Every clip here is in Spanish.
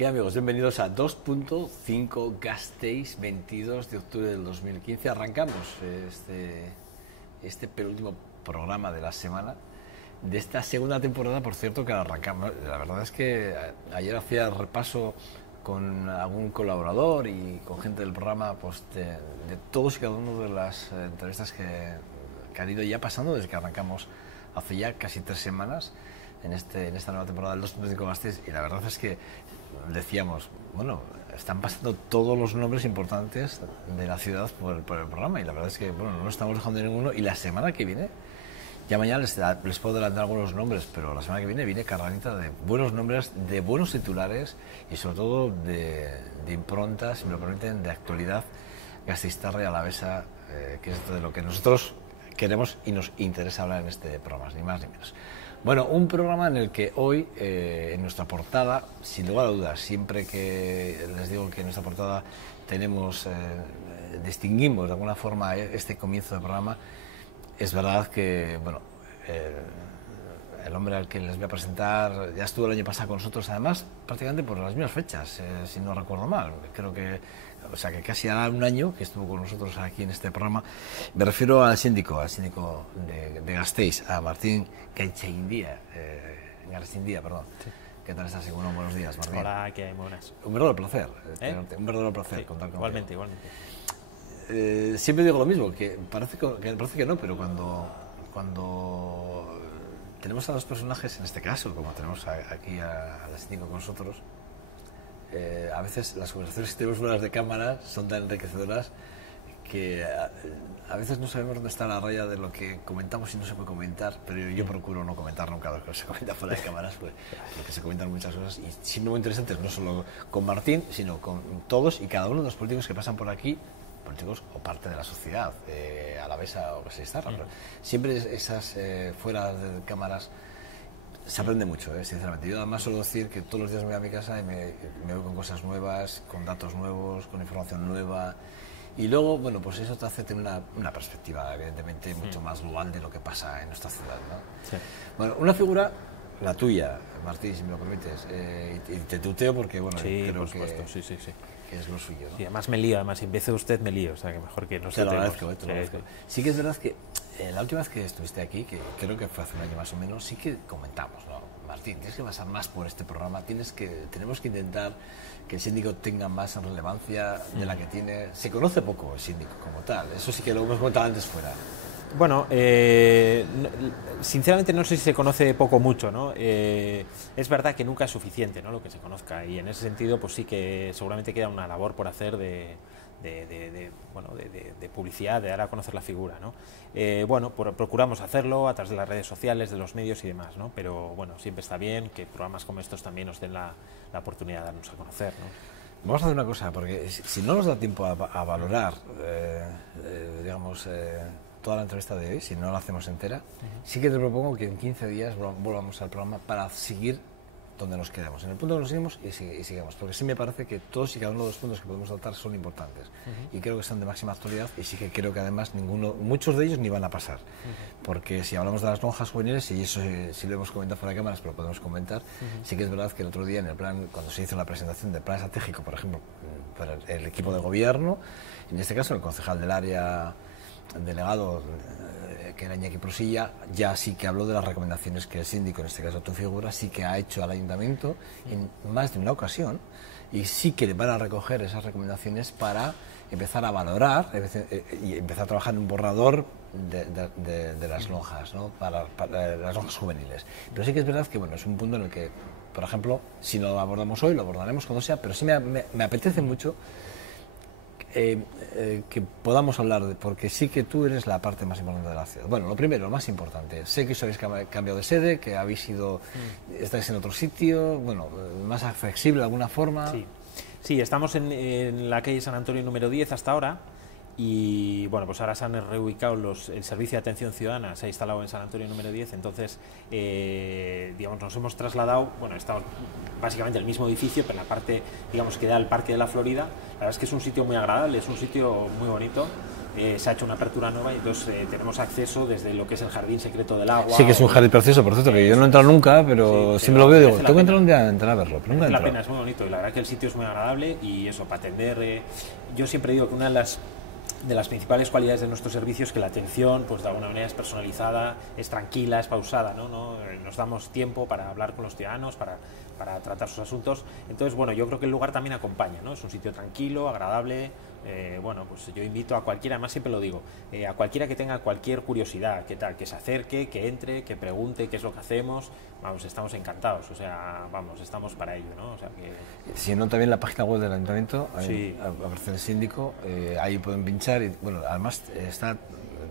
¿Qué amigos? Bienvenidos a 2.5 Gasteiz, 22 de octubre del 2015. Arrancamos este penúltimo programa de la semana de esta segunda temporada, por cierto, que arrancamos. La verdad es que ayer hacía repaso con algún colaborador y con gente del programa, pues de todos y cada uno de las entrevistas que han ido ya pasando desde que arrancamos hace ya casi 3 semanas en esta nueva temporada del 2.5 Gasteiz, y la verdad es que decíamos, bueno, están pasando todos los nombres importantes de la ciudad por el programa, y la verdad es que, bueno, no nos estamos dejando de ninguno. Y la semana que viene, ya mañana les puedo adelantar algunos nombres, pero la semana que viene cargadita de buenos nombres, de buenos titulares y sobre todo de improntas, si me lo permiten, de actualidad gasteiztarra y alavesa, que es de lo que nosotros queremos y nos interesa hablar en este programa, ni más ni menos. Bueno, un programa en el que hoy, en nuestra portada, sin lugar a dudas, siempre que les digo que en nuestra portada distinguimos de alguna forma este comienzo del programa, es verdad que, bueno, el hombre al que les voy a presentar ya estuvo el año pasado con nosotros, además prácticamente por las mismas fechas, si no recuerdo mal. Creo que, o sea, que casi hará un año que estuvo con nosotros aquí en este programa. Me refiero al síndico de Gasteiz, a Martín Gaitxeindía, perdón. Sí. ¿Qué tal estás, Segundo? Buenos días, Martín. Hola, ¿qué hay? Buenas. Un verdadero placer, un verdadero placer Sí, contar contigo. Igualmente. Siempre digo lo mismo, que parece que no, pero cuando tenemos a los personajes, en este caso, como tenemos aquí al síndico con nosotros, a veces las conversaciones que tenemos fuera de cámara son tan enriquecedoras que a veces no sabemos dónde está la raya de lo que comentamos y no se puede comentar, pero yo procuro no comentar nunca lo que se comenta fuera de cámaras, pues, porque se comentan muchas cosas y siempre muy interesantes, no solo con Martín, sino con todos y cada uno de los políticos que pasan por aquí, políticos o parte de la sociedad, alavesa o gasteiztarra, pero siempre esas fuera de cámaras se aprende mucho, sinceramente. Yo además suelo decir que todos los días me voy a mi casa y me voy con cosas nuevas, con datos nuevos, con información nueva, y luego, bueno, pues eso te hace tener una perspectiva evidentemente mucho más global de lo que pasa en nuestra ciudad, ¿no? Sí. Bueno, una figura, la tuya, Martín, si me lo permites, y te tuteo porque, bueno, Sí, creo por supuesto, que sí. que es lo suyo, ¿no? Sí, además me lío, si empieza usted me lío, o sea que mejor que no se Te lo agradezco. Sí. Sí que es verdad que la última vez que estuviste aquí, que creo que fue hace un año más o menos, sí que comentamos, ¿no? Martín, tienes que pasar más por este programa, tenemos que intentar que el síndico tenga más relevancia de la que tiene. Se conoce poco el síndico como tal, eso sí que lo hemos comentado antes fuera. Bueno, sinceramente no sé si se conoce poco o mucho, ¿no? Es verdad que nunca es suficiente, ¿no?, lo que se conozca, y en ese sentido pues sí que seguramente queda una labor por hacer de publicidad, de dar a conocer la figura, ¿no? Bueno, procuramos hacerlo a través de las redes sociales, de los medios y demás, ¿no? Pero bueno, siempre está bien que programas como estos también nos den la oportunidad de darnos a conocer, ¿no? Vamos a hacer una cosa, porque si no nos da tiempo a valorar, toda la entrevista de hoy, si no la hacemos entera, sí que te propongo que en 15 días volvamos al programa para seguir donde nos quedamos, en el punto que nos seguimos y sigamos, porque sí me parece que todos y cada uno de los puntos que podemos tratar son importantes y creo que son de máxima actualidad, y sí que creo que además muchos de ellos ni van a pasar, porque si hablamos de las lonjas juveniles, y eso sí lo hemos comentado fuera de cámaras, pero lo podemos comentar, sí que es verdad que el otro día en el plan, cuando se hizo la presentación del plan estratégico, por ejemplo, para el equipo de gobierno, en este caso el concejal del área, el delegado, que era Iñaki Prosilla, ya sí que habló de las recomendaciones que el síndico, en este caso tu figura, sí que ha hecho al ayuntamiento en más de una ocasión, y sí que van a recoger esas recomendaciones para empezar a valorar y empezar a trabajar en un borrador de las lonjas, ¿no?, para las lonjas juveniles. Pero sí que es verdad que, bueno, es un punto en el que, por ejemplo, si no lo abordamos hoy, lo abordaremos cuando sea, pero sí me apetece mucho que podamos hablar porque sí que tú eres la parte más importante de la ciudad. Bueno, lo primero, lo más importante, sé que os habéis cambiado de sede, que estáis en otro sitio, bueno, más accesible de alguna forma. Sí, estamos en la calle San Antonio número 10 hasta ahora, y bueno, pues ahora se han reubicado el servicio de atención ciudadana, se ha instalado en San Antonio número 10, entonces digamos, nos hemos trasladado, bueno, estamos básicamente en el mismo edificio, pero en la parte, digamos, que da al Parque de la Florida. La verdad es que es un sitio muy agradable, es un sitio muy bonito, se ha hecho una apertura nueva y entonces tenemos acceso desde lo que es el jardín secreto del agua. Sí, que es un jardín precioso, por cierto, que yo no he entrado nunca, pero sí, siempre lo veo y digo, tengo que entrar un día a entrar a verlo, pero nunca he la entrado. pena, es muy bonito y la verdad que el sitio es muy agradable y eso, para atender, yo siempre digo que una de las principales cualidades de nuestro servicio es que la atención, pues de alguna manera es personalizada, es tranquila, es pausada, ¿no? Nos damos tiempo para hablar con los ciudadanos, para tratar sus asuntos. Entonces, bueno, yo creo que el lugar también acompaña, ¿no? Es un sitio tranquilo, agradable. Bueno, pues yo invito a cualquiera, además siempre lo digo, a cualquiera que tenga cualquier curiosidad, que se acerque, que entre, que pregunte qué es lo que hacemos. Vamos, estamos encantados, o sea, vamos, estamos para ello, ¿no? O sea que... Si no, también la página web del ayuntamiento, sí. aparece el síndico, ahí pueden pinchar y, bueno, además está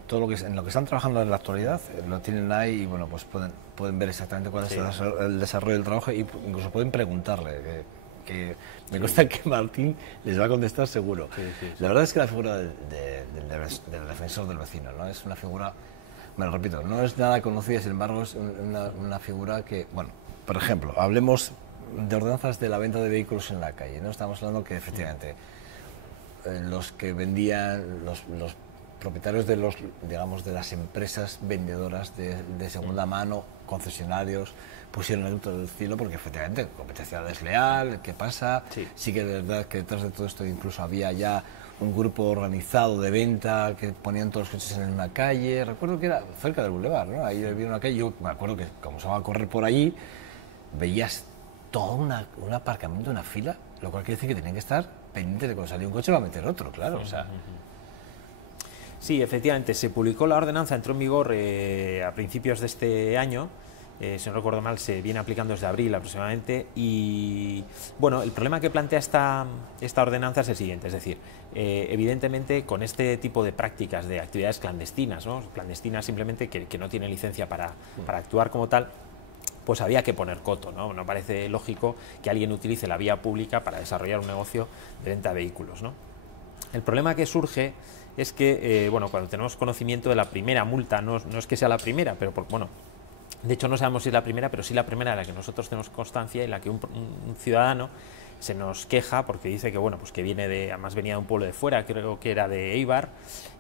todo lo que en lo que están trabajando en la actualidad, lo tienen ahí y, bueno, pues pueden ver exactamente cuál es el desarrollo del trabajo e incluso pueden preguntarle, que me consta que Martín les va a contestar seguro. La verdad es que la figura del defensor del vecino, ¿no? Es una figura, me lo repito, no es nada conocida, sin embargo es una figura que, bueno, por ejemplo, hablemos de ordenanzas de la venta de vehículos en la calle, ¿no? Estamos hablando que efectivamente los que vendían, los propietarios de de las empresas vendedoras de segunda mano, concesionarios, pusieron el grito del cielo porque efectivamente competencia desleal, ¿qué pasa? Sí que es verdad que detrás de todo esto incluso había ya un grupo organizado de venta que ponían todos los coches en una calle, recuerdo que era cerca del Boulevard, ¿no? Ahí había una calle, yo me acuerdo que como se va a correr por allí, veías todo un aparcamiento, una fila, lo cual quiere decir que tenían que estar pendientes de cuando salía un coche va a meter otro, claro, o sea... Sí, efectivamente, se publicó la ordenanza, entró en vigor a principios de este año, si no recuerdo mal, se viene aplicando desde abril aproximadamente y, bueno, el problema que plantea esta ordenanza es el siguiente, es decir, evidentemente con este tipo de prácticas de actividades clandestinas, ¿no? Clandestinas simplemente que no tienen licencia para actuar como tal, pues había que poner coto, ¿no? No parece lógico que alguien utilice la vía pública para desarrollar un negocio de venta de vehículos, ¿no? El problema que surge es que, bueno, cuando tenemos conocimiento de la primera multa, no es que sea la primera, pero bueno, de hecho no sabemos si es la primera, pero sí la primera de la que nosotros tenemos constancia y la que un ciudadano se nos queja porque dice que, bueno, pues que además venía de un pueblo de fuera, creo que era de Eibar,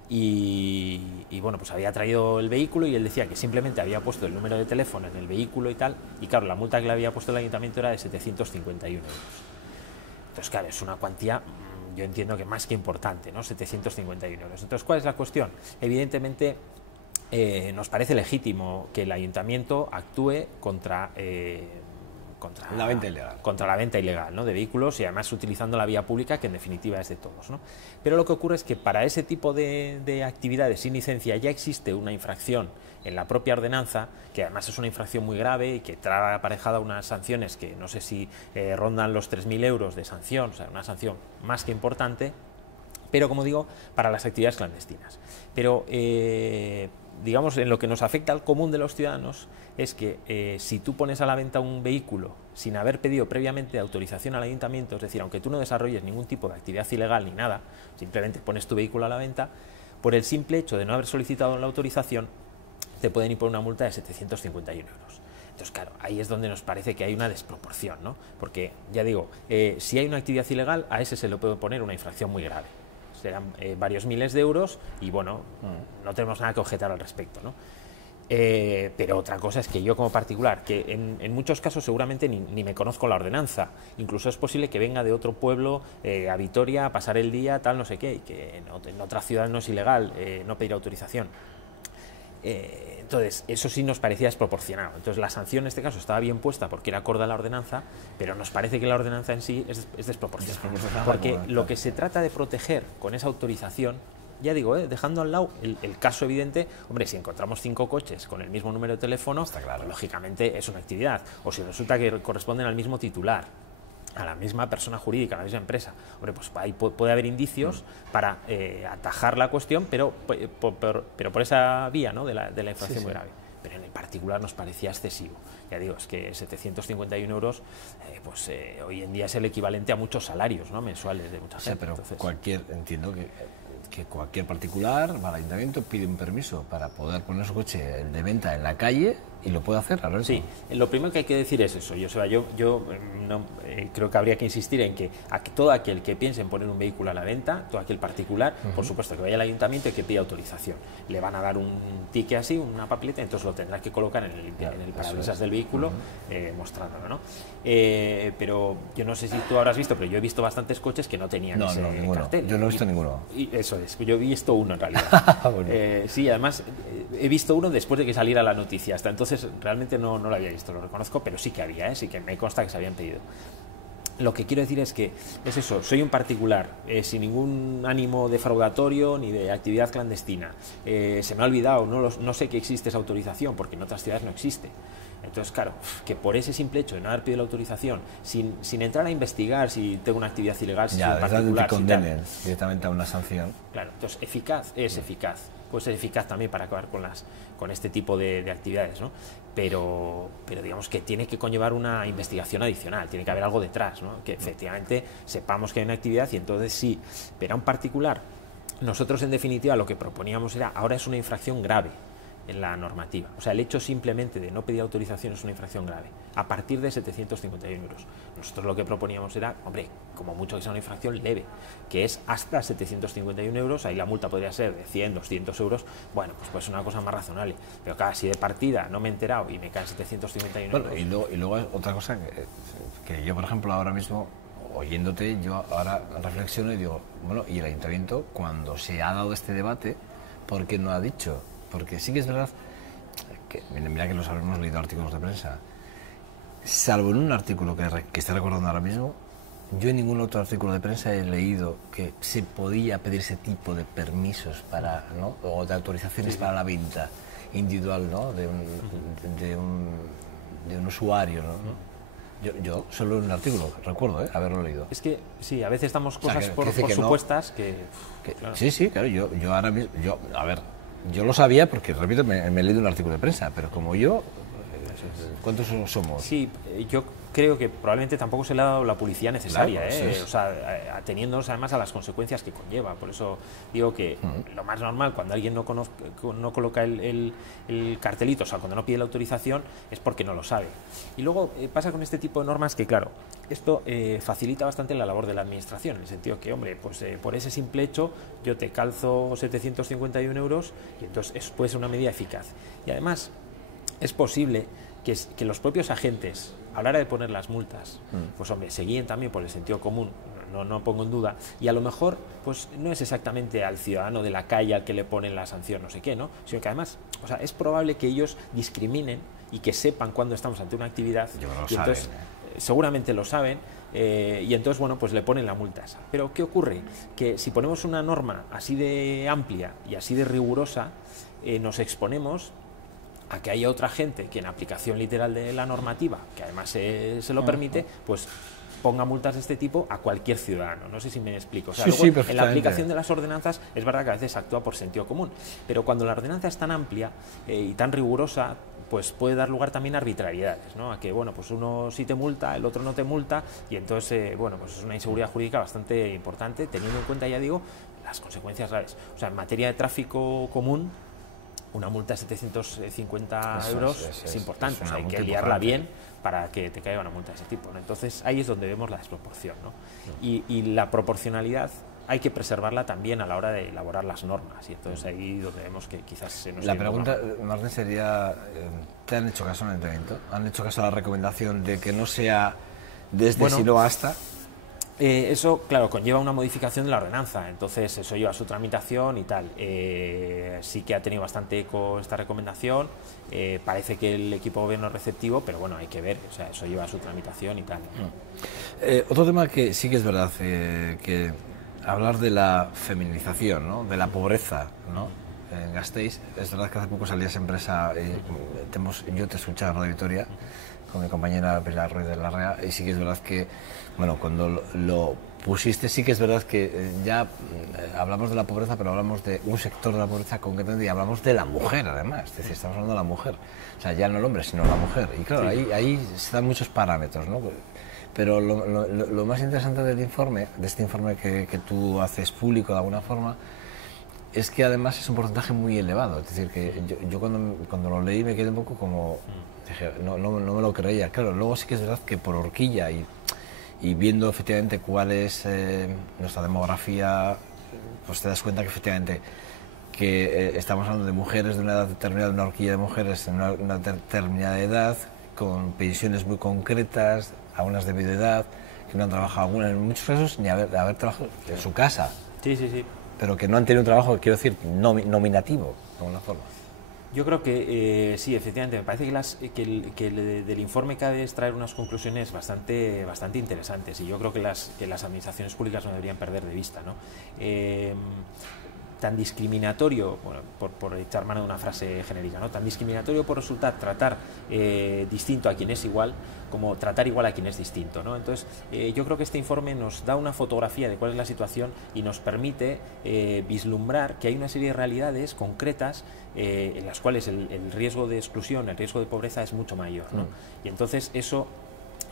y bueno, pues había traído el vehículo y él decía que simplemente había puesto el número de teléfono en el vehículo y tal, y claro, la multa que le había puesto el ayuntamiento era de 751 euros. Entonces, claro, es una cuantía... yo entiendo que más que importante, ¿no? 751 euros. Entonces, ¿cuál es la cuestión? Evidentemente, nos parece legítimo que el ayuntamiento actúe contra la venta ilegal. Contra la venta ilegal, ¿no? De vehículos y además utilizando la vía pública, que en definitiva es de todos, ¿no? Pero lo que ocurre es que para ese tipo de actividades sin licencia ya existe una infracción en la propia ordenanza, que además es una infracción muy grave y que trae aparejada unas sanciones que no sé si rondan los 3.000 euros de sanción, o sea, una sanción más que importante, pero como digo, para las actividades clandestinas. Pero, digamos, en lo que nos afecta al común de los ciudadanos es que si tú pones a la venta un vehículo sin haber pedido previamente autorización al ayuntamiento, es decir, aunque tú no desarrolles ningún tipo de actividad ilegal ni nada, simplemente pones tu vehículo a la venta, por el simple hecho de no haber solicitado la autorización, te pueden imponer una multa de 751 euros. Entonces, claro, ahí es donde nos parece que hay una desproporción, ¿no? Porque, ya digo, si hay una actividad ilegal, a ese se le puede poner una infracción muy grave. Serán varios miles de euros y, bueno, no tenemos nada que objetar al respecto, ¿no? Pero otra cosa es que yo como particular, que en muchos casos seguramente ni me conozco la ordenanza, incluso es posible que venga de otro pueblo a Vitoria a pasar el día, tal, no sé qué, y que en otra ciudad no es ilegal no pedir autorización. Entonces, eso sí nos parecía desproporcionado. Entonces, la sanción en este caso estaba bien puesta porque era acorde a la ordenanza, pero nos parece que la ordenanza en sí es desproporcionada. Porque lo que se trata de proteger con esa autorización, ya digo, dejando al lado el caso evidente, hombre, si encontramos 5 coches con el mismo número de teléfono, está claro, pues, lógicamente es una actividad. O si resulta que corresponden al mismo titular, a la misma persona jurídica, a la misma empresa, hombre, pues ahí puede haber indicios para atajar la cuestión, pero por esa vía, ¿no? de la infracción muy grave. Pero en el particular nos parecía excesivo. Ya digo, es que 751 euros, pues hoy en día es el equivalente a muchos salarios, ¿no? Mensuales de mucha gente. Pero entonces, entiendo que cualquier particular va al ayuntamiento, pide un permiso para poder poner su coche de venta en la calle y lo puede hacer ahora mismo. Sí, lo primero que hay que decir es eso. Yo no, creo que habría que insistir en que todo aquel que piense en poner un vehículo a la venta, todo aquel particular, por supuesto que vaya al ayuntamiento y que pida autorización. Le van a dar un ticket así, una papeleta, entonces lo tendrá que colocar en el parabrisas del vehículo, mostrándolo, ¿no? Pero yo no sé si tú habrás visto, pero yo he visto bastantes coches que no tenían ese cartel. Yo no he visto ninguno. Y eso es, yo he visto uno en realidad. Bueno. Sí, además he visto uno después de que saliera la noticia. Hasta entonces realmente no lo había visto, lo reconozco, pero sí que había, sí que me consta que se habían pedido. Lo que quiero decir es que es eso, soy un particular, sin ningún ánimo defraudatorio ni de actividad clandestina. Se me ha olvidado, no sé que existe esa autorización, porque en otras ciudades no existe. Entonces, claro, que por ese simple hecho de no haber pedido la autorización, sin entrar a investigar si tengo una actividad ilegal, si soy un particular, te condenen directamente a una sanción. Claro, entonces eficaz es eficaz. Puede ser eficaz también para acabar con este tipo de actividades, ¿no? Pero digamos que tiene que conllevar una investigación adicional, tiene que haber algo detrás, ¿no? Que efectivamente sepamos que hay una actividad y entonces sí, pero a un particular, nosotros en definitiva lo que proponíamos era, ahora es una infracción grave en la normativa. O sea, el hecho simplemente de no pedir autorización es una infracción grave, a partir de 751 euros. Nosotros lo que proponíamos era, hombre, como mucho que sea una infracción leve, que es hasta 751 euros, ahí la multa podría ser de 100, 200 euros, bueno, pues una cosa más razonable. Pero claro, si de partida no me he enterado y me caen 751 euros... Y luego otra cosa que yo, por ejemplo, ahora mismo, oyéndote, yo ahora reflexiono y digo, bueno, y el ayuntamiento, cuando se ha dado este debate, ¿por qué no ha dicho? Porque sí que es verdad que, mira que los habremos leído artículos de prensa, salvo en un artículo que estoy recordando ahora mismo, yo en ningún otro artículo de prensa he leído que se podía pedir ese tipo de permisos para, ¿no? O de autorizaciones para la venta individual, ¿no? de un usuario, ¿no? Yo solo en un artículo recuerdo haberlo leído. Es que sí, a veces damos cosas por supuestas que claro. Sí, claro, yo ahora mismo, a ver, yo lo sabía porque, repito, me he leído un artículo de prensa, pero como yo, ¿cuántos somos? Sí, yo creo que probablemente tampoco se le ha dado la publicidad necesaria, claro, o sea, ateniéndonos además a las consecuencias que conlleva. Por eso digo que lo más normal cuando alguien no coloca el cartelito, o sea, cuando no pide la autorización, es porque no lo sabe. Y luego pasa con este tipo de normas que, claro, esto facilita bastante la labor de la administración, en el sentido que, hombre, pues por ese simple hecho yo te calzo 751 euros y entonces eso puede ser una medida eficaz. Y además es posible que los propios agentes, a la hora de poner las multas, pues hombre, se guíen también por el sentido común, no pongo en duda, y a lo mejor pues no es exactamente al ciudadano de la calle al que le ponen la sanción, no sé qué, ¿no? Sino que además, o sea, es probable que ellos discriminen y que sepan cuándo estamos ante una actividad, y entonces seguramente lo saben, y entonces, bueno, pues le ponen la multa esa. Pero ¿qué ocurre? Que si ponemos una norma así de amplia y así de rigurosa, nos exponemos a que haya otra gente que en aplicación literal de la normativa, que además se lo permite, pues ponga multas de este tipo a cualquier ciudadano. No sé si me explico. O sea, sí, luego, en la aplicación de las ordenanzas es verdad que a veces actúa por sentido común, pero cuando la ordenanza es tan amplia y tan rigurosa, pues puede dar lugar también a arbitrariedades, ¿no? A que, bueno, pues uno sí te multa, el otro no te multa, y entonces, bueno, pues es una inseguridad jurídica bastante importante, teniendo en cuenta, ya digo, las consecuencias graves. O sea, en materia de tráfico común, una multa de 750 euros es importante, o sea, hay que liarla bien para que te caiga una multa de ese tipo, ¿no? Entonces ahí es donde vemos la desproporción, ¿no? Y la proporcionalidad hay que preservarla también a la hora de elaborar las normas, y entonces ahí donde vemos que quizás se nos... La pregunta, Martín, sería, ¿te han hecho caso en el ayuntamiento? ¿Han hecho caso a la recomendación de que no sea desde sino hasta? Eso, claro, conlleva una modificación de la ordenanza, entonces eso lleva su tramitación y tal. Sí que ha tenido bastante eco esta recomendación, parece que el equipo de gobierno es receptivo, pero bueno, hay que ver, o sea, eso lleva su tramitación y tal. Otro tema que sí que es verdad, que hablar de la feminización, ¿no? De la pobreza, ¿no? En Gasteiz, es verdad que hace poco salías en prensa, yo te escuchaba en Radio Vitoria con mi compañera Pilar Ruiz de Larrea, y sí que es verdad que, bueno, cuando lo pusiste, sí que es verdad que ya hablamos de la pobreza, pero hablamos de un sector de la pobreza concretamente, y hablamos de la mujer, además, es decir, estamos hablando de la mujer, o sea, ya no el hombre, sino la mujer, y claro, sí, ahí se dan muchos parámetros, ¿no? Pero lo más interesante del informe, de este informe que tú haces público de alguna forma, es que además es un porcentaje muy elevado. Es decir, que yo cuando lo leí me quedé un poco como... Dije, no me lo creía. Claro, luego sí que es verdad que por horquilla y viendo efectivamente cuál es nuestra demografía, pues te das cuenta que efectivamente estamos hablando de mujeres de una edad determinada, de una horquilla de mujeres en una determinada edad, con pensiones muy concretas, algunas de media edad, que no han trabajado algunas, en muchos casos ni haber trabajado en su casa. Sí, sí, sí. Pero que no han tenido un trabajo, quiero decir, nominativo, de alguna forma. Yo creo que sí, efectivamente, me parece que del informe cabe extraer unas conclusiones bastante interesantes, y yo creo que las administraciones públicas no deberían perder de vista, ¿no? Tan discriminatorio, bueno, por echar mano de una frase genérica, ¿no? Tan discriminatorio por resultar tratar distinto a quien es igual, como tratar igual a quien es distinto, ¿no? Entonces, yo creo que este informe nos da una fotografía de cuál es la situación y nos permite vislumbrar que hay una serie de realidades concretas en las cuales el riesgo de exclusión, el riesgo de pobreza es mucho mayor, ¿no? Y entonces eso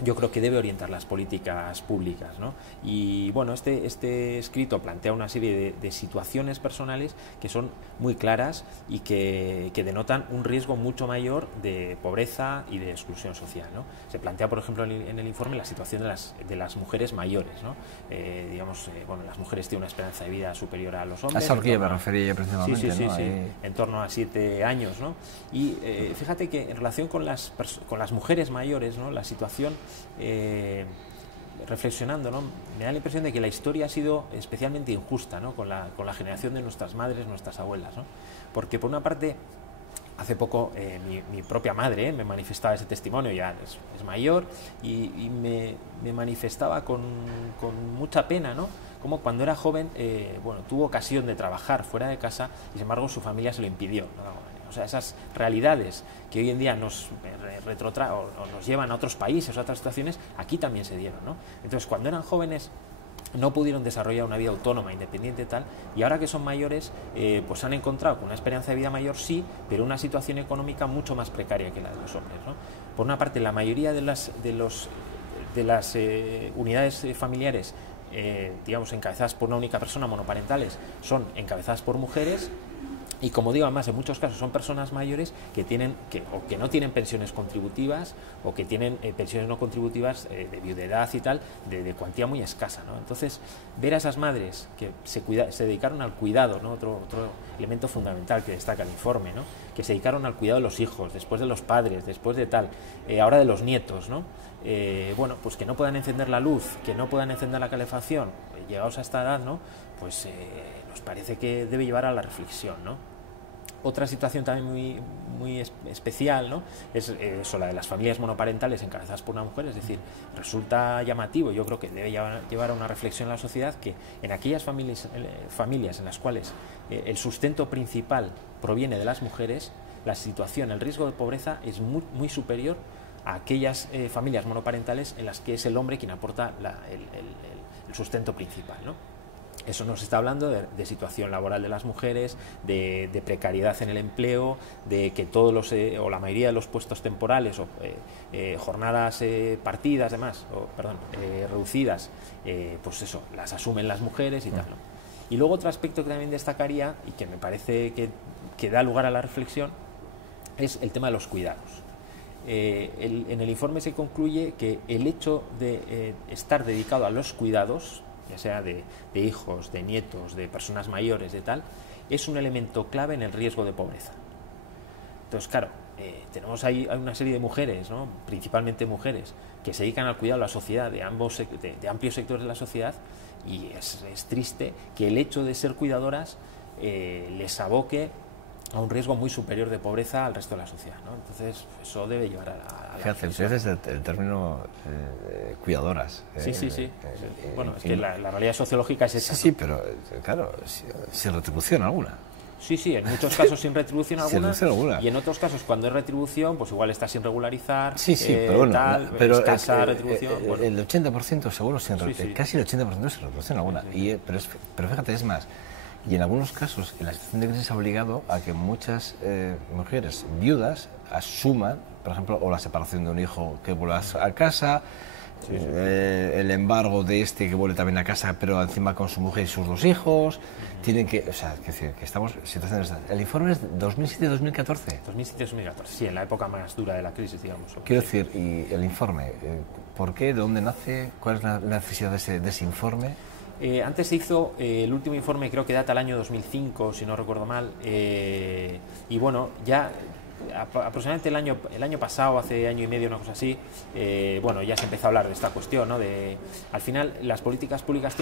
yo creo que debe orientar las políticas públicas, ¿no? Y bueno, este escrito plantea una serie de situaciones personales que son muy claras y que denotan un riesgo mucho mayor de pobreza y de exclusión social, ¿no? Se plantea, por ejemplo, en el informe la situación de las mujeres mayores, ¿no? Bueno, las mujeres tienen una esperanza de vida superior a los hombres. A esa horquilla me refería yo principalmente, sí, ¿no? Sí, en torno a 7 años, ¿no? Y fíjate que en relación con las mujeres mayores, ¿no? La situación, reflexionando, ¿no? Me da la impresión de que la historia ha sido especialmente injusta, ¿no? con la generación de nuestras madres, nuestras abuelas, ¿no? Porque por una parte, hace poco mi propia madre me manifestaba ese testimonio, ya es mayor, y me manifestaba con mucha pena, ¿no? Como cuando era joven, bueno, tuvo ocasión de trabajar fuera de casa y sin embargo su familia se lo impidió, ¿no? O sea, esas realidades que hoy en día nos nos llevan a otros países, a otras situaciones, aquí también se dieron, ¿no? Entonces, cuando eran jóvenes no pudieron desarrollar una vida autónoma, independiente, tal, y ahora que son mayores, pues han encontrado con una esperanza de vida mayor, sí, pero una situación económica mucho más precaria que la de los hombres, ¿no? Por una parte, la mayoría de las unidades familiares, digamos, encabezadas por una única persona, monoparentales, son encabezadas por mujeres. Y como digo, además en muchos casos son personas mayores que no tienen pensiones contributivas, o que tienen pensiones no contributivas de viudedad y tal, de cuantía muy escasa, ¿no? Entonces, ver a esas madres que se dedicaron al cuidado, ¿no? Otro elemento fundamental que destaca el informe, ¿no? Que se dedicaron al cuidado de los hijos, después de los padres, después de tal, ahora de los nietos, ¿no? Bueno, pues que no puedan encender la luz, que no puedan encender la calefacción, llegados a esta edad, ¿no? Pues nos parece que debe llevar a la reflexión, ¿no? Otra situación también muy especial, ¿no? Es eso, la de las familias monoparentales encabezadas por una mujer. Es decir, resulta llamativo, yo creo que debe llevar a una reflexión en la sociedad, que en aquellas familias en las cuales el sustento principal proviene de las mujeres, la situación, el riesgo de pobreza es muy superior a aquellas familias monoparentales en las que es el hombre quien aporta el sustento principal, ¿no? Eso nos está hablando de situación laboral de las mujeres, de precariedad en el empleo, de que todos o la mayoría de los puestos temporales o jornadas partidas, reducidas, pues eso, las asumen las mujeres y tal, ¿no? Y luego otro aspecto que también destacaría y que me parece que da lugar a la reflexión es el tema de los cuidados. En el informe se concluye que el hecho de estar dedicado a los cuidados, ya sea de hijos, de nietos, de personas mayores, de tal, es un elemento clave en el riesgo de pobreza. Entonces, claro, tenemos ahí una serie de mujeres, ¿no? Principalmente mujeres, que se dedican al cuidado de la sociedad, de amplios sectores de la sociedad, y es triste que el hecho de ser cuidadoras les aboque a un riesgo muy superior de pobreza al resto de la sociedad, ¿no? Entonces, eso debe llevar a la... Fíjate, ustedes el término cuidadoras. Sí. Bueno, es que la realidad sociológica es esa. Sí, pero claro, sin retribución alguna. Sí, en muchos casos sin retribución alguna, y en otros casos cuando es retribución, pues igual está sin regularizar, pero bueno, pero escasa retribución. Bueno. El 80% seguro, casi el 80% sin retribución alguna. Sí. Pero fíjate, es más, y en algunos casos la situación de crisis ha obligado a que muchas mujeres viudas asuman, por ejemplo, o la separación de un hijo que vuelva a casa, el embargo de este que vuelve también a casa, pero encima con su mujer y sus 2 hijos. Tienen que, o sea, que estamos en situaciones. El informe es 2007-2014. 2007-2014, sí, en la época más dura de la crisis, digamos. Quiero decir, y el informe, ¿por qué? ¿De dónde nace? ¿Cuál es la necesidad de ese informe? Antes se hizo el último informe, creo que data el año 2005, si no recuerdo mal, y bueno, ya aproximadamente el año pasado, hace año y medio, una cosa así, bueno, ya se empezó a hablar de esta cuestión, ¿no? Al final, las políticas públicas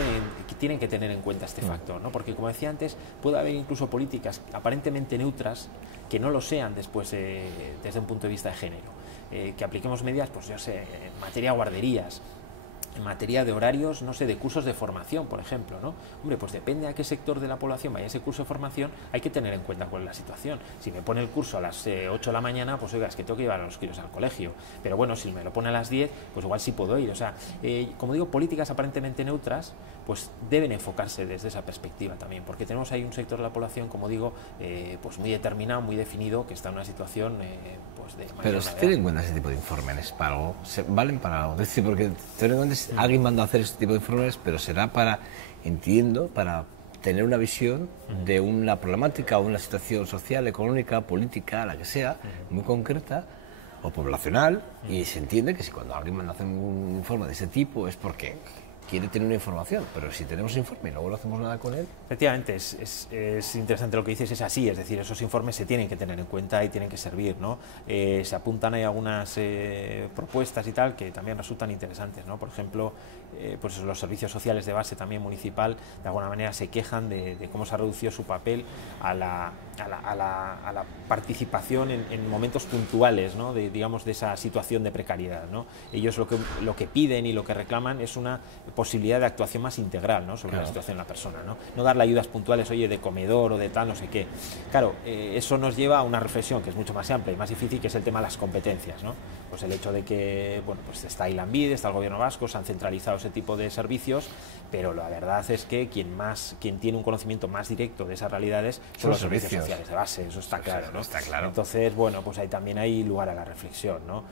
tienen que tener en cuenta este factor, ¿no? Porque, como decía antes, puede haber incluso políticas aparentemente neutras que no lo sean después desde un punto de vista de género. Que apliquemos medidas, pues yo sé, en materia de guarderías, en materia de horarios, no sé, de cursos de formación, por ejemplo, ¿no? Hombre, pues depende a qué sector de la población vaya ese curso de formación, hay que tener en cuenta cuál es la situación. Si me pone el curso a las 8 de la mañana, pues oiga, es que tengo que llevar a los críos al colegio. Pero bueno, si me lo pone a las 10, pues igual sí puedo ir. O sea, como digo, políticas aparentemente neutras, pues deben enfocarse desde esa perspectiva también, porque tenemos ahí un sector de la población, como digo, pues muy determinado, muy definido, que está en una situación pues de... Pero si tienen en cuenta ese tipo de informes para algo, ¿valen para algo? Es decir, porque teóricamente alguien manda a hacer este tipo de informes, pero será para, entiendo, para tener una visión de una problemática o una situación social, económica, política, la que sea, muy concreta o poblacional, y se entiende que si cuando alguien manda a hacer un informe de ese tipo es porque quiere tener una información, pero si tenemos informe y luego no hacemos nada con él... Efectivamente, es interesante lo que dices, es así, es decir, esos informes se tienen que tener en cuenta y tienen que servir, ¿no? Se apuntan ahí algunas propuestas y tal que también resultan interesantes, ¿no? Por ejemplo, pues los servicios sociales de base también municipal, de alguna manera se quejan de cómo se ha reducido su papel a la participación en momentos puntuales, ¿no? Digamos, de esa situación de precariedad, ¿no? Ellos lo que piden y lo que reclaman es una posibilidad de actuación más integral, ¿no? Sobre la situación de la persona, ¿no? No darle ayudas puntuales, oye, de comedor o de tal, no sé qué. Claro, eso nos lleva a una reflexión que es mucho más amplia y más difícil, que es el tema de las competencias, ¿no? Pues el hecho de que, bueno, pues está ahí Lanbide, está el gobierno vasco, se han centralizado ese tipo de servicios, pero la verdad es que quien tiene un conocimiento más directo de esas realidades son los servicios sociales de base, eso está claro, ¿no? Está claro. Entonces, bueno, pues ahí también hay lugar a la reflexión, ¿no?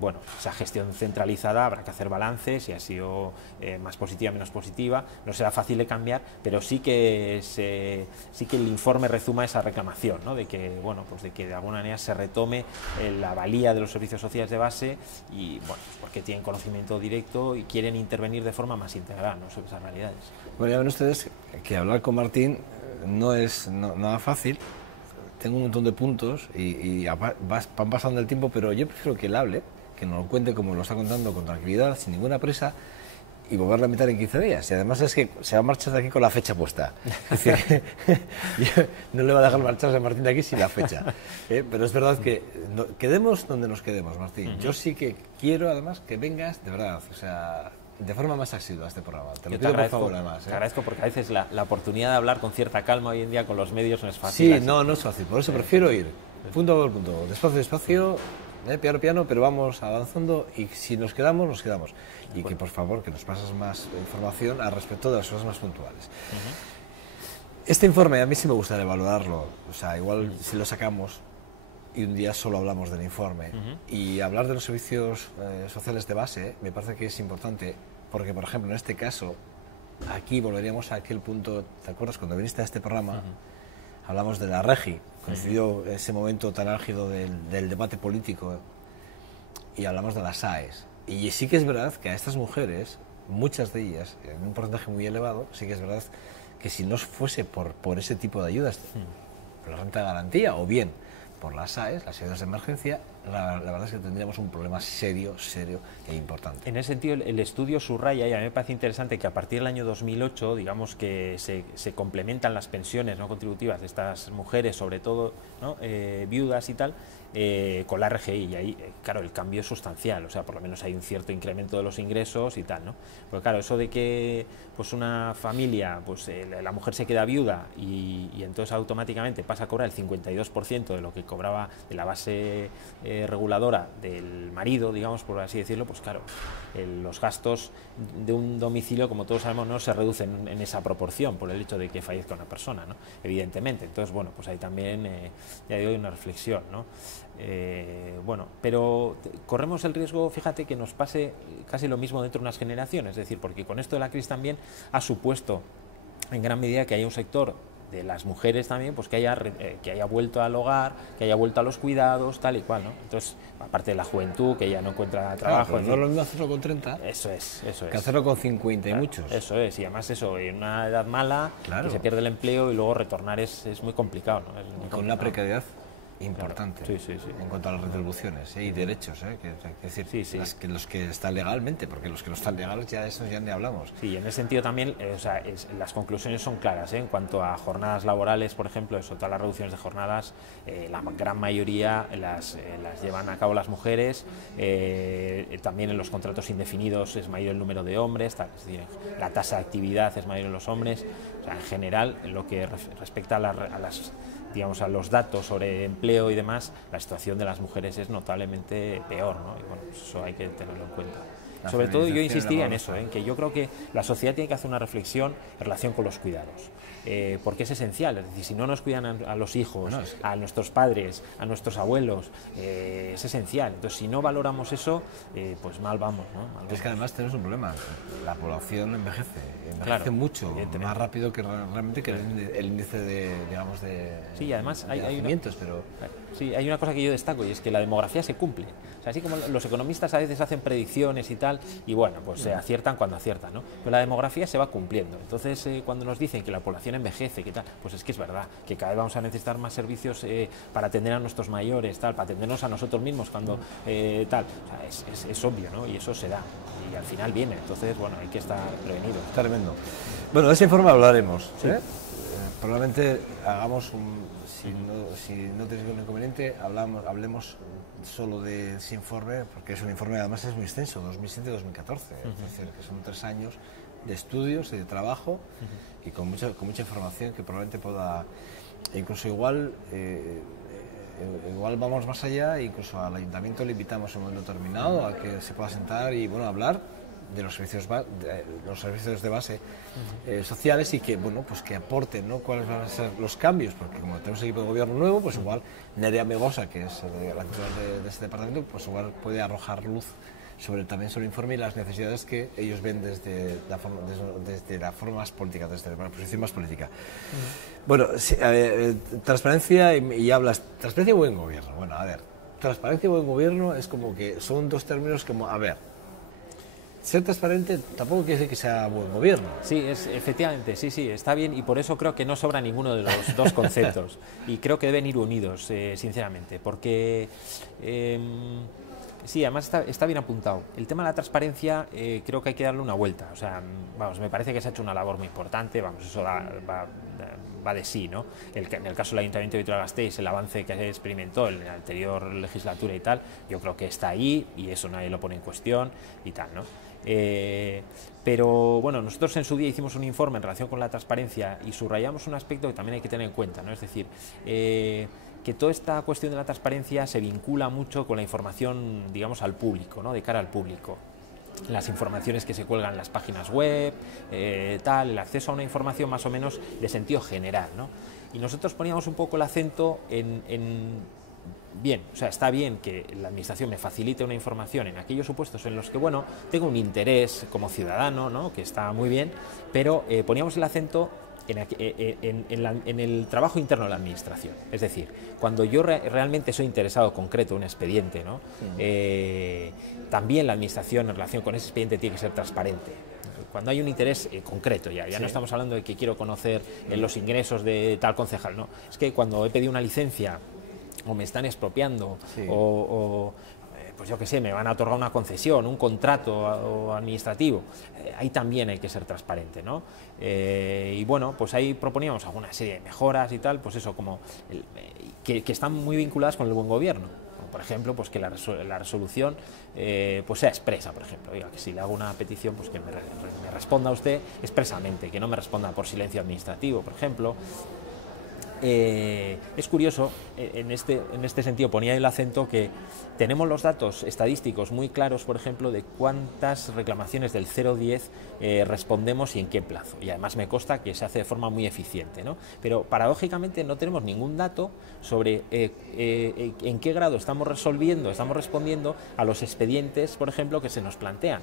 Bueno, esa gestión centralizada habrá que hacer balances y ha sido más positiva, menos positiva, no será fácil de cambiar, pero sí que el informe rezuma esa reclamación, ¿no? De que, bueno, pues de que de alguna manera se retome la valía de los servicios sociales de base y, bueno, pues porque tienen conocimiento directo y quieren intervenir de forma más integral, ¿no? Sobre esas realidades. Bueno, ya ven ustedes que hablar con Martín no es nada fácil. Tengo un montón de puntos y van pasando el tiempo, pero yo prefiero que él hable, que nos lo cuente como lo está contando, con tranquilidad, sin ninguna presa, y volverlo a invitar en 15 días. Y además es que se va a marchar de aquí con la fecha puesta. Es decir, yo no le va a dejar marcharse a Martín de aquí sin la fecha. Pero es verdad que quedemos donde nos quedemos, Martín. Yo sí que quiero, además, que vengas, de verdad, o sea, de forma más asidua a este programa. Te lo pido, por favor, además. Te agradezco porque a veces la oportunidad de hablar con cierta calma hoy en día con los medios no es fácil. Sí, no es fácil. Por eso prefiero ir punto por punto, despacio, despacio, piano, piano, pero vamos avanzando y si nos quedamos, nos quedamos. Y que, por favor, que nos pases más información al respecto de las cosas más puntuales. Este informe a mí sí me gustaría evaluarlo. O sea, igual si lo sacamos y un día solo hablamos del informe. Y hablar de los servicios sociales de base me parece que es importante, porque, por ejemplo, en este caso, aquí volveríamos a aquel punto, ¿te acuerdas? Cuando viniste a este programa, hablamos de la REGI, coincidió ese momento tan álgido del debate político, y hablamos de las AES. Y sí que es verdad que a estas mujeres, muchas de ellas, en un porcentaje muy elevado, sí que es verdad que si no fuese por ese tipo de ayudas, por la renta de garantía o bien por las AES, las ayudas de emergencia, la verdad es que tendríamos un problema serio e importante. En ese sentido, el estudio subraya, y a mí me parece interesante, que a partir del año 2008, digamos que se complementan las pensiones no contributivas de estas mujeres, sobre todo, ¿no? Viudas y tal, con la RGI, y ahí, claro, el cambio es sustancial, o sea, por lo menos hay un cierto incremento de los ingresos y tal, ¿no? Porque claro, eso de que pues una familia, pues la mujer se queda viuda y entonces automáticamente pasa a cobrar el 52% de lo que cobraba de la base reguladora del marido, digamos, por así decirlo, pues claro, los gastos de un domicilio, como todos sabemos, no se reducen en esa proporción por el hecho de que fallezca una persona, ¿no? Evidentemente. Entonces, bueno, pues ahí también ya digo, hay una reflexión, ¿no? Bueno, pero corremos el riesgo, fíjate, que nos pase casi lo mismo dentro de unas generaciones, es decir, porque con esto de la crisis también ha supuesto en gran medida que haya un sector de las mujeres también, pues que haya vuelto al hogar, que haya vuelto a los cuidados, tal y cual, ¿no? Entonces, aparte de la juventud, que ya no encuentra trabajo... Claro, no es lo mismo hacerlo con 30 eso es. que hacerlo con 50 y muchos. Eso es, y además eso, en una edad mala, claro, que se pierde el empleo y luego retornar es muy complicado, ¿no? Es muy con complicado. una precariedad importante, claro. Sí. En cuento a las retribuciones y derechos, es decir, Sí. Los que están legalmente, porque los que no están legales ya eso ya ni hablamos. Sí, en ese sentido también, las conclusiones son claras, en cuanto a jornadas laborales, por ejemplo, todas las reducciones de jornadas, la gran mayoría las llevan a cabo las mujeres, también en los contratos indefinidos es mayor el número de hombres, es decir, la tasa de actividad es mayor en los hombres, o sea, en general, lo que respecta a los datos sobre empleo y demás, la situación de las mujeres es notablemente peor, ¿no? Y bueno, pues eso hay que tenerlo en cuenta. Sobre todo yo insistiría en eso, en que yo creo que la sociedad tiene que hacer una reflexión en relación con los cuidados, porque es esencial, es decir, si no nos cuidan a los hijos, a nuestros padres, a nuestros abuelos, es esencial. Entonces, si no valoramos eso, pues mal vamos, ¿no? Es que además tenemos un problema, la población envejece claro, mucho, más rápido que realmente que el índice de sí, además hay nacimientos, pero... Sí, hay una cosa que yo destaco y es que la demografía se cumple. O sea, así como los economistas a veces hacen predicciones y tal, y bueno, pues se aciertan cuando aciertan, ¿no? Pero la demografía se va cumpliendo. Entonces, cuando nos dicen que la población envejece, que tal, pues es que es verdad, que cada vez vamos a necesitar más servicios para atender a nuestros mayores, tal, para atendernos a nosotros mismos cuando tal. O sea, es obvio, ¿no? Y eso se da. Y al final viene. Entonces, bueno, hay que estar prevenidos. Tremendo. Bueno, de ese informe hablaremos. Sí. Probablemente hagamos si no tenéis ningún inconveniente, hablemos solo de ese informe, porque es un informe, además es muy extenso, 2007-2014, es decir, que son 3 años de estudios y de trabajo y con mucha información que probablemente pueda, incluso igual vamos más allá, incluso al ayuntamiento le invitamos en un momento determinado a que se pueda sentar y bueno, hablar de los servicios de base sociales y que bueno, pues que aporten, ¿no?, cuáles van a ser los cambios, porque como tenemos equipo de gobierno nuevo, pues igual Nerea Megosa, que es la titular de este departamento, pues igual puede arrojar luz también sobre el informe y las necesidades que ellos ven desde la forma más política, desde la posición más política. Bueno, sí, transparencia y hablas, transparencia y buen gobierno. Bueno, a ver, transparencia y buen gobierno es como que son dos términos como, a ver, ser transparente tampoco quiere decir que sea buen gobierno. Sí, efectivamente, sí, está bien y por eso creo que no sobra ninguno de los dos conceptos y creo que deben ir unidos, sinceramente, porque sí, además está bien apuntado. El tema de la transparencia creo que hay que darle una vuelta, o sea, vamos, me parece que se ha hecho una labor muy importante, vamos, eso va de sí, ¿no? En el caso del Ayuntamiento de Vitoria-Gasteiz, el avance que se experimentó en la anterior legislatura y tal, yo creo que está ahí y eso nadie lo pone en cuestión y tal, ¿no? Pero bueno, nosotros en su día hicimos un informe en relación con la transparencia y subrayamos un aspecto que también hay que tener en cuenta, ¿no? Es decir, que toda esta cuestión de la transparencia se vincula mucho con la información, digamos, al público, ¿no?, de cara al público. Las informaciones que se cuelgan en las páginas web, el acceso a una información más o menos de sentido general, ¿no? Y nosotros poníamos un poco el acento bien, o sea, está bien que la administración me facilite una información en aquellos supuestos en los que, bueno, tengo un interés como ciudadano, ¿no?, que está muy bien, pero poníamos el acento en el trabajo interno de la administración. Es decir, cuando yo realmente soy interesado concreto en un expediente, ¿no?, también la administración en relación con ese expediente tiene que ser transparente. Cuando hay un interés concreto, ya no estamos hablando de que quiero conocer los ingresos de tal concejal, no, es que cuando he pedido una licencia o me están expropiando pues yo qué sé, me van a otorgar una concesión, un contrato administrativo, ahí también hay que ser transparente, ¿no? Y bueno, pues ahí proponíamos alguna serie de mejoras y tal, pues eso, como que están muy vinculadas con el buen gobierno. Por ejemplo, pues que la resolución pues sea expresa, por ejemplo. Oiga, que si le hago una petición, pues que me responda usted expresamente, que no me responda por silencio administrativo, por ejemplo. Es curioso, en este sentido ponía el acento que tenemos los datos estadísticos muy claros, por ejemplo, de cuántas reclamaciones del 010 respondemos y en qué plazo. Y además me consta que se hace de forma muy eficiente, ¿no? Pero paradójicamente no tenemos ningún dato sobre en qué grado estamos respondiendo a los expedientes, por ejemplo, que se nos plantean,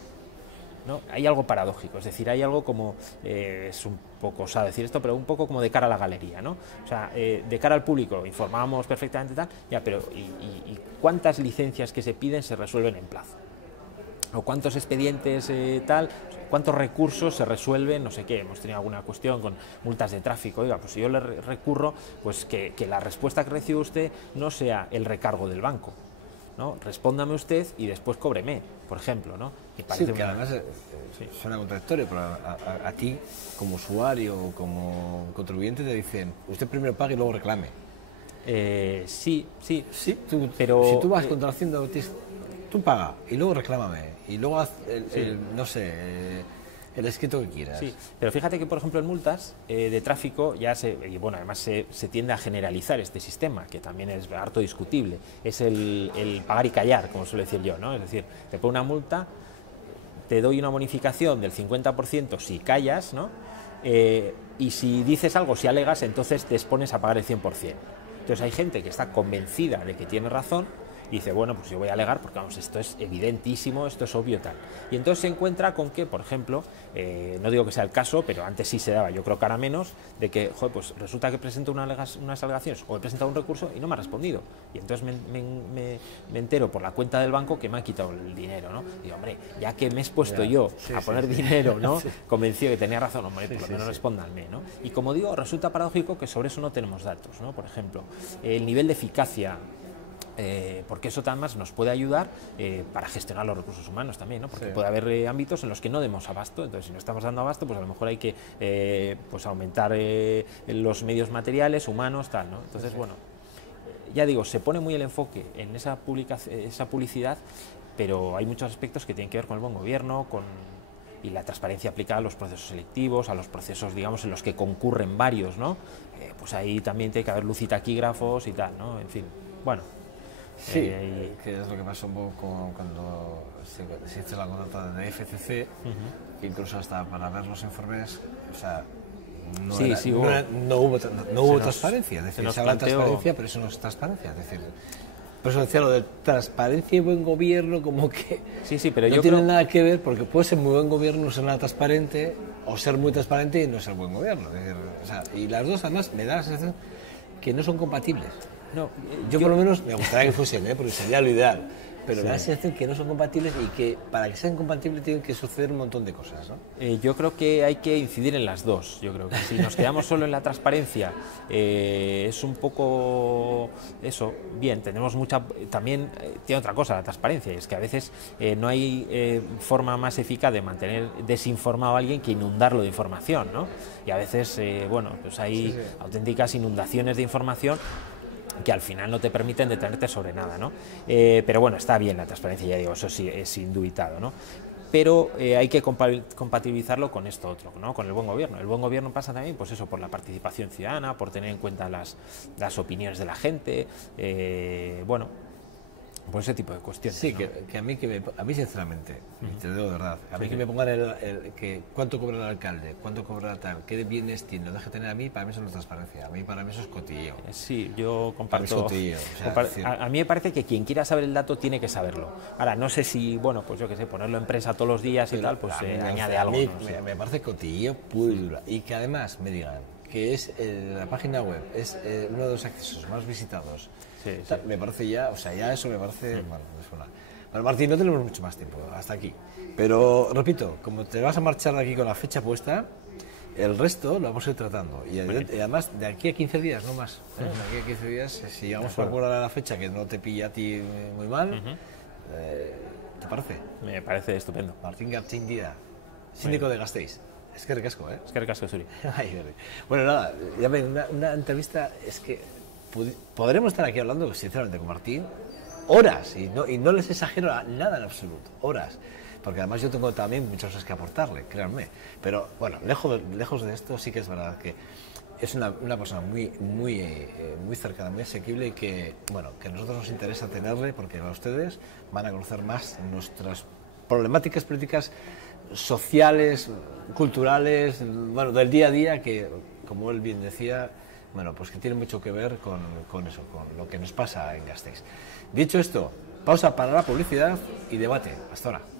¿no? Hay algo paradójico, es decir, hay algo como, es un poco osado decir esto, pero un poco como de cara a la galería, ¿no? O sea, de cara al público informamos perfectamente tal, ya, pero ¿y cuántas licencias que se piden se resuelven en plazo? ¿O cuántos expedientes tal? ¿Cuántos recursos se resuelven? No sé qué, hemos tenido alguna cuestión con multas de tráfico, oiga, pues si yo le recurro, pues que la respuesta que recibe usted no sea el recargo del banco, ¿no? Respóndame usted y después cóbreme, por ejemplo, ¿no? Que parece que además suena contradictorio, pero a ti, como usuario o como contribuyente, te dicen, usted primero pague y luego reclame. Sí, pero si tú vas contra Hacienda, tú paga y luego reclámame y luego haz no sé, el escrito que quieras. Sí, pero fíjate que, por ejemplo, en multas de tráfico además se tiende a generalizar este sistema, que también es harto discutible. Es el pagar y callar, como suelo decir yo, ¿no? Es decir, te pongo una multa, te doy una bonificación del 50% si callas, ¿no? Y si dices algo, si alegas, entonces te expones a pagar el 100%. Entonces hay gente que está convencida de que tiene razón y dice, bueno, pues yo voy a alegar porque, vamos, esto es evidentísimo, esto es obvio, tal. Y entonces se encuentra con que, por ejemplo, no digo que sea el caso, pero antes sí se daba, yo creo que ahora menos, de que, joder, pues resulta que presento unas alegaciones o he presentado un recurso y no me ha respondido. Y entonces me entero por la cuenta del banco que me han quitado el dinero, ¿no? Y digo, hombre, ya que me he expuesto yo a poner dinero, ¿no? Convencido que tenía razón, hombre, por lo menos respóndanme, ¿no? Y como digo, resulta paradójico que sobre eso no tenemos datos, ¿no? Por ejemplo, el nivel de eficacia, porque eso además nos puede ayudar para gestionar los recursos humanos también, ¿no? Porque puede haber ámbitos en los que no demos abasto, entonces si no estamos dando abasto, pues a lo mejor hay que pues aumentar los medios materiales, humanos, tal, ¿no? Entonces, bueno, ya digo, se pone muy el enfoque en esa publicidad, pero hay muchos aspectos que tienen que ver con el buen gobierno, y la transparencia aplicada a los procesos selectivos, a los procesos, digamos, en los que concurren varios, ¿no? Pues ahí también tiene que haber luz y taquígrafos y tal, ¿no? En fin, bueno. Sí, que es lo que pasó un poco cuando se hizo la contrata de FCC, que incluso hasta para ver los informes, o sea, no hubo transparencia, es decir, se habla de transparencia, pero eso no es transparencia, es decir, por eso decía lo de transparencia y buen gobierno, como que pero no tiene nada que ver, porque puede ser muy buen gobierno, no ser nada transparente, o ser muy transparente y no ser buen gobierno, es decir, o sea, y las dos además me da la sensación que no son compatibles. No, yo por lo menos me gustaría que fuesen, porque sería lo ideal, pero la sensación que no son compatibles y que para que sean compatibles tienen que suceder un montón de cosas, ¿no? Yo creo que hay que incidir en las dos. Yo creo que si nos quedamos solo en la transparencia es un poco eso. Bien, tenemos también tiene otra cosa la transparencia, y es que a veces no hay forma más eficaz de mantener desinformado a alguien que inundarlo de información, ¿no? Y a veces bueno, pues hay auténticas inundaciones de información que al final no te permiten detenerte sobre nada, ¿no? Pero bueno, está bien la transparencia, ya digo, eso sí es indubitado, ¿no? Pero hay que compatibilizarlo con esto otro, ¿no? Con el buen gobierno. El buen gobierno pasa también, pues eso, por la participación ciudadana, por tener en cuenta las opiniones de la gente, bueno, por ese tipo de cuestiones. Sí, ¿no? que a mí sinceramente, te lo digo de verdad, a mí que me pongan que cuánto cobra el alcalde, cuánto cobra tal, qué bienes tiene, lo deje tener a mí, para mí eso no es transparencia, para mí eso es cotilleo. Sí, yo comparto. Cotilleo, a mí me parece que quien quiera saber el dato tiene que saberlo. Ahora, no sé si, bueno, pues yo qué sé, ponerlo en prensa todos los días y tal, pues añade algo. Me parece cotilleo puro y duro. Y que además me digan que es la página web, es uno de los accesos más visitados. Me parece ya eso me parece... Bueno, Martín, no tenemos mucho más tiempo, hasta aquí. Pero, repito, como te vas a marchar de aquí con la fecha puesta, el resto lo vamos a ir tratando. Y además, de aquí a 15 días, no más. De aquí a 15 días, si llegamos a acuerdo a la fecha que no te pilla a ti muy mal, ¿te parece? Me parece estupendo. Martín Garchin Díaz, síndico de Gasteiz. Es que recasco, ¿eh? Es que recasco, Suri. Bueno, nada, ya ven, una entrevista es que podremos estar aquí hablando, sinceramente, con Martín horas, y no les exagero nada en absoluto, horas, porque además yo tengo también muchas cosas que aportarle, créanme, pero bueno, lejos de esto sí que es verdad que es una persona muy cercana, muy asequible y que, bueno, que a nosotros nos interesa tenerle porque a ustedes van a conocer más nuestras problemáticas políticas, sociales, culturales, bueno, del día a día que, como él bien decía, bueno, pues que tiene mucho que ver con eso, con lo que nos pasa en Gasteiz. Dicho esto, pausa para la publicidad y debate. Hasta ahora.